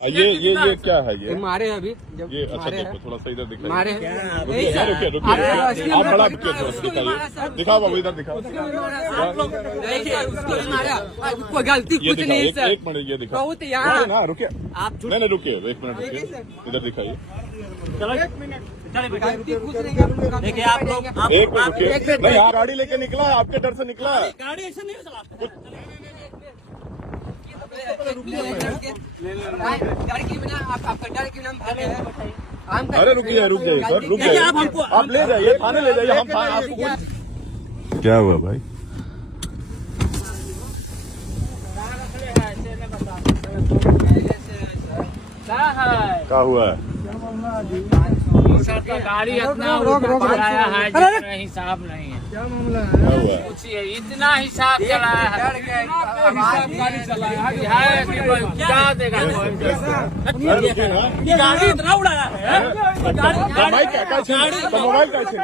ये क्या है ये? मारे अभी जब ये अच्छा देखो थोड़ा सा इधर दिखाइए। मारे रुकिए रुकिए आप बड़ा दिखाइए, दिखाओ बाबू इधर दिखाओ। कोई गलती कुछ नहीं सर। एक मिनट ये दिखाओ बहुत यहाँ ना, रुकिए आप नहीं रुकिए, एक मिनट रुकिए, इधर दिखाइए। देखिए आप लोग एक मिनट रुकिए, नहीं यहाँ गाड़ी लेके निकला है, आपके डर से निकला है। गाड़ी ऐसे नहीं चलाते। अरे रुकिए रुक जाइए सर, रुक जाइए, आप ले जाइए थाने ले जाइए, हम आपको। क्या हुआ भाई? क्या हुआ है? सर का गाड़ी इतना चलाया है जितना हिसाब नहीं है। क्या मामला है? क्या हुआ है? पूछिए, इतना हिसाब चलाया है, क्या देगा? गाड़ी इतना उड़ाया है। मोबाइल का छीन रहा है, मोबाइल का छीन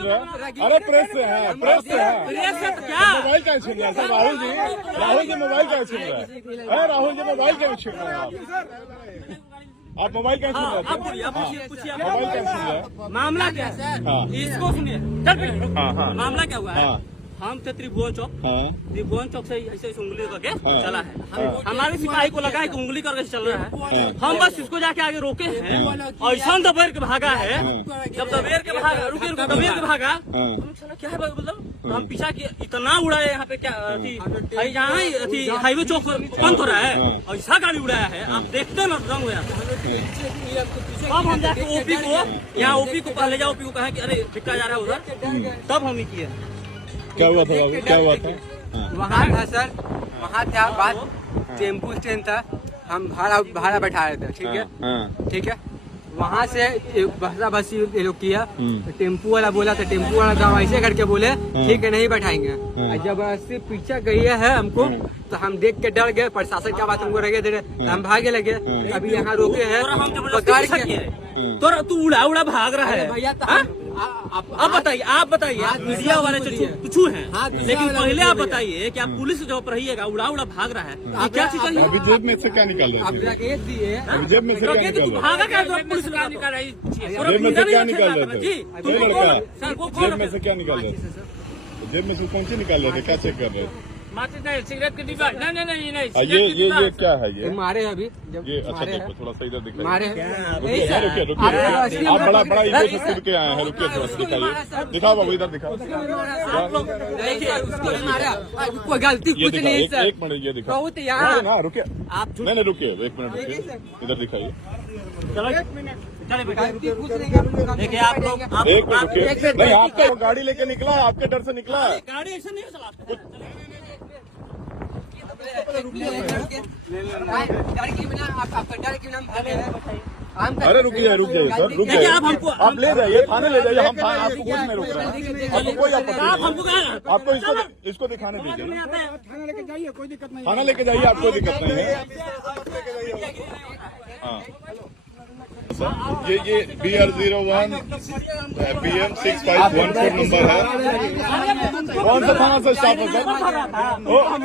रहा है। अरे प्रेस से है, प्रेस से है। मोबाइल का छीन रहा है सर, राहुल जी मोबाइल का छीन रहा है। अरे राहुल जी मोबाइल का छीन रहे हैं आप मोबाइल का छीन रहे हैं? मोबाइल का छीन रहे हैं? मामला क्या है? इसको सुनिए, मामला क्या हुआ है? हम थे त्रिभुवन चौक, त्रिभुवन चौक से ऐसे उंगली करके चला है। हमारे सिपाही को लगा है कि उंगली करके चल रहा है। हम बस इसको जाके आगे रोके हैं, ऐसा दबेर के भागा है। जब दबेर के भागा, रुके दबेर के भागा, क्या है मतलब हम पीछा की इतना उड़ाया यहाँ पे, क्या यहाँ हाईवे चौक बंद हो रहा है, ऐसा गाड़ी उड़ाया है। आप देखते ना दंग हुआ। अब हम जाके ओपी को, यहाँ ओपी को पहले जाओ, ओपी को कहा कि अरे टिक्का जा रहा है उधर, तब हम ही किए। क्या हुआ था बाबू, क्या हुआ था? वहाँ था सर, वहाँ था बात, टेम्पू स्टैंड था, हम भाड़ा बैठा रहे थे, ठीक है। वहाँ से बसा बसी ये लोग किया, टेम्पू वाला बोला था, टेम्पू वाला गाँव ऐसे करके बोले ठीक है नहीं बैठाएंगे। जबरदस्ती पीछे गई है हमको, तो हम देख के डर गए, प्रशासन क्या बात हमको रह गए, हम भागे लगे। अभी यहाँ रोके हैं, तो तू उड़ा भाग रहा है भैया। अब बताइए, आप बताइए, मीडिया वाले कुछ हैं, लेकिन पहले आप बताइए कि आप पुलिस जो रहिएगा, उड़ा भाग रहा है, क्या चीज चाहिए? अभी जेब में से क्या निकाल रहे थे? जेब में से क्या निकाल रहे थे? भागा क्या पुलिस निकाल रही? जेब में से क्या निकाल रहे थे? जेब में से क्या निकाल रहे थे? जेब में से कौन सी निकाल रहे थे? क्या चेक कर रहे थे? सिगरेट के डिब्बा नहीं। ये क्या है ये? मारे अभी जब ये अच्छा देखो थोड़ा सा इधर दिखाइए। मारे रुकिए आप बड़ा इधर से के आए हैं, रुकिए थोड़ा सा दिखाइए, दिखाओ बाबू इधर दिखाओ। कोई गलती कुछ नहीं सर। एक मिनट ये दिखाओ बहुत यहाँ ना, रुकिए आप नहीं रुकिए, एक मिनट रुकिए, इधर दिखाइए। देखिए आप लोग एक मिनट रुकिए, नहीं आपका गाड़ी लेके निकला है, आपके डर से निकला है। गाड़ी ऐसे नहीं चलाते। अरे रुकिए रुक जाइए सर, रुक जाइए, आप ले जाइए थाने ले जाइए, हम आपको कुछ नहीं रोक रहे हैं, आपको कोई आपत्ति नहीं। आपको इसको दिखाने दीजिए, थाना लेके जाइए, कोई दिक्कत नहीं। थाना लेके जाइए, आपको दिक्कत नहीं है। हाँ ये BR01 PM 6514 नंबर है। कौन सा थाना से स्टाफ है सर?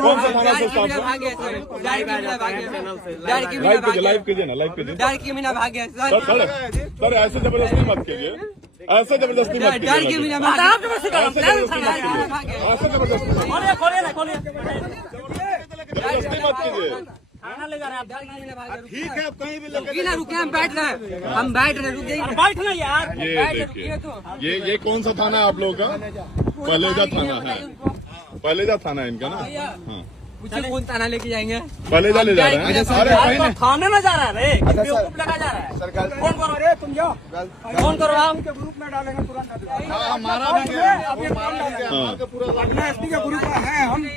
कौन सा थाना से स्टाफ है? लाइव कीजिए ना, लाइव कीजिए सर। ऐसे जबरदस्ती मत कीजिए, ऐसे जबरदस्ती मत कीजिए, जबरदस्ती मत कीजिए। ठीक है, आप कहीं भी रुके, हम बैठ रहे रुक जाइए, बैठना यार। ये देखिए ये कौन सा थाना है आप लोगों का? पहलेजा थाना है, पहलेजा थाना है इनका ना। हाँ कौन थाना लेके जाएंगे? पहलेजा ले जा रहे हैं। अरे थाने में जा रहा है, बेवकूफ लगा जा रहा है। कौन करो? अरे तुम जाओ, कौन करो? आप ग्रुप में डालेंगे तुरंत। हमारा एसपी का ग्रुप है हम।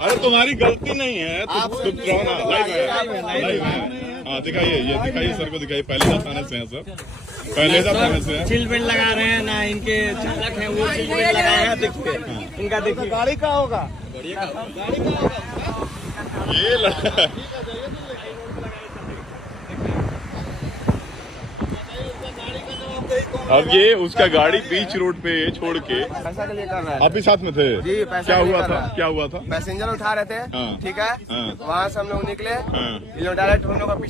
अरे तुम्हारी गलती नहीं है, तुम रहो ना, लाइव है। हाँ दिखाइए, ये दिखाइए सर को दिखाइए। पहलेजा थाने से है सर, पहलेजा थाने से है। सील बेल्ट लगा रहे हैं ना, इनके चालक हैं वो सील बेल्ट लगाए हैं, देखिए इनका, देखिए गाड़ी का होगा, ये लगा अब ये उसका गाड़ी बीच रोड पे छोड़ के पैसा के लिए कर रहा है। आप भी साथ में थे? जी, पैसा क्या के लिए हुआ कर था? रहा है। क्या हुआ था? पैसेंजर उठा रहे थे, हाँ। ठीक है। हाँ। वहाँ से हम लोग निकले, हाँ। इन लोग डायरेक्ट हम लोग का पीछे